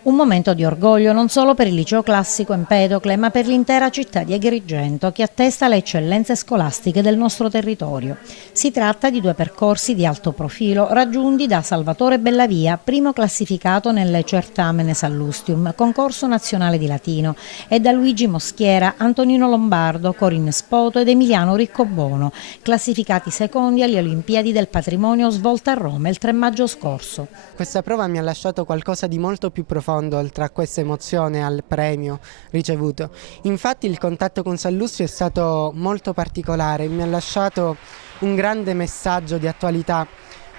Un momento di orgoglio non solo per il liceo classico Empedocle, ma per l'intera città di Agrigento, che attesta le eccellenze scolastiche del nostro territorio. Si tratta di due percorsi di alto profilo raggiunti da Salvatore Bellavia, primo classificato nel Certamen Sallustium, concorso nazionale di latino, e da Luigi Moschiera, Antonino Lombardo, Corinne Spoto ed Emiliano Riccobono, classificati secondi alle Olimpiadi del Patrimonio svolte a Roma il 3 maggio scorso. Questa prova mi ha lasciato qualcosa di molto più profondo oltre a questa emozione al premio ricevuto. Infatti il contatto con Sallustio è stato molto particolare, mi ha lasciato un grande messaggio di attualità,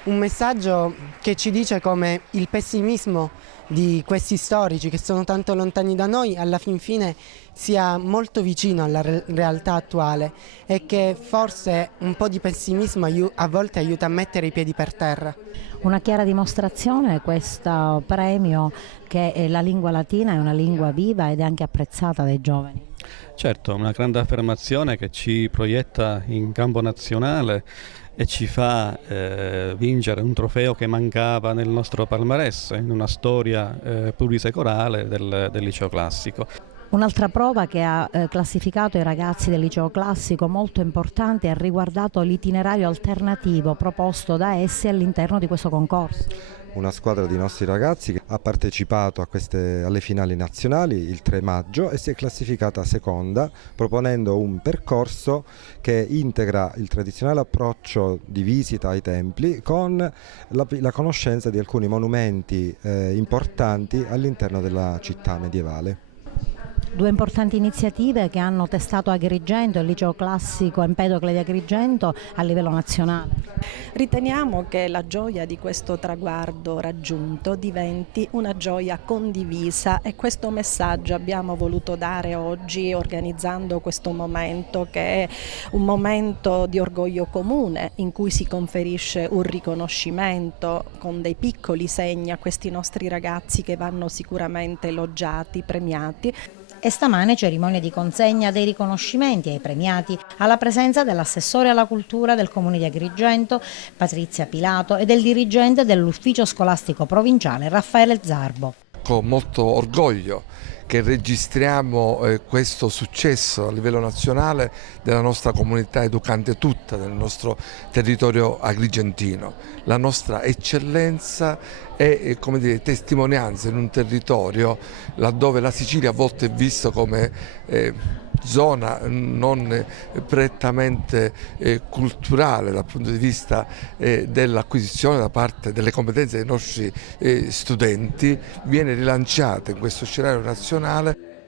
un messaggio che ci dice come il pessimismo di questi storici che sono tanto lontani da noi alla fin fine sia molto vicino alla realtà attuale e che forse un po' di pessimismo a volte aiuta a mettere i piedi per terra. Una chiara dimostrazione è questo premio che la lingua latina è una lingua viva ed è anche apprezzata dai giovani. Certo, una grande affermazione che ci proietta in campo nazionale e ci fa vincere un trofeo che mancava nel nostro palmarès, in una storia plurisecolare del liceo classico. Un'altra prova che ha classificato i ragazzi del liceo classico molto importante ha riguardato l'itinerario alternativo proposto da essi all'interno di questo concorso. Una squadra di nostri ragazzi che ha partecipato alle finali nazionali il 3 maggio e si è classificata seconda proponendo un percorso che integra il tradizionale approccio di visita ai templi con la conoscenza di alcuni monumenti importanti all'interno della città medievale. Due importanti iniziative che hanno testato Agrigento, il liceo classico Empedocle di Agrigento, a livello nazionale. Riteniamo che la gioia di questo traguardo raggiunto diventi una gioia condivisa e questo messaggio abbiamo voluto dare oggi organizzando questo momento che è un momento di orgoglio comune in cui si conferisce un riconoscimento con dei piccoli segni a questi nostri ragazzi che vanno sicuramente elogiati, premiati. E stamane cerimonia di consegna dei riconoscimenti ai premiati alla presenza dell'assessore alla cultura del comune di Agrigento, Patrizia Pilato, e del dirigente dell'ufficio scolastico provinciale, Raffaele Zarbo. Con molto orgoglio che registriamo questo successo a livello nazionale della nostra comunità educante tutta, del nostro territorio agrigentino. La nostra eccellenza è come dire, testimonianza in un territorio laddove la Sicilia a volte è vista come zona non prettamente culturale dal punto di vista dell'acquisizione da parte delle competenze dei nostri studenti, viene rilanciata in questo scenario nazionale.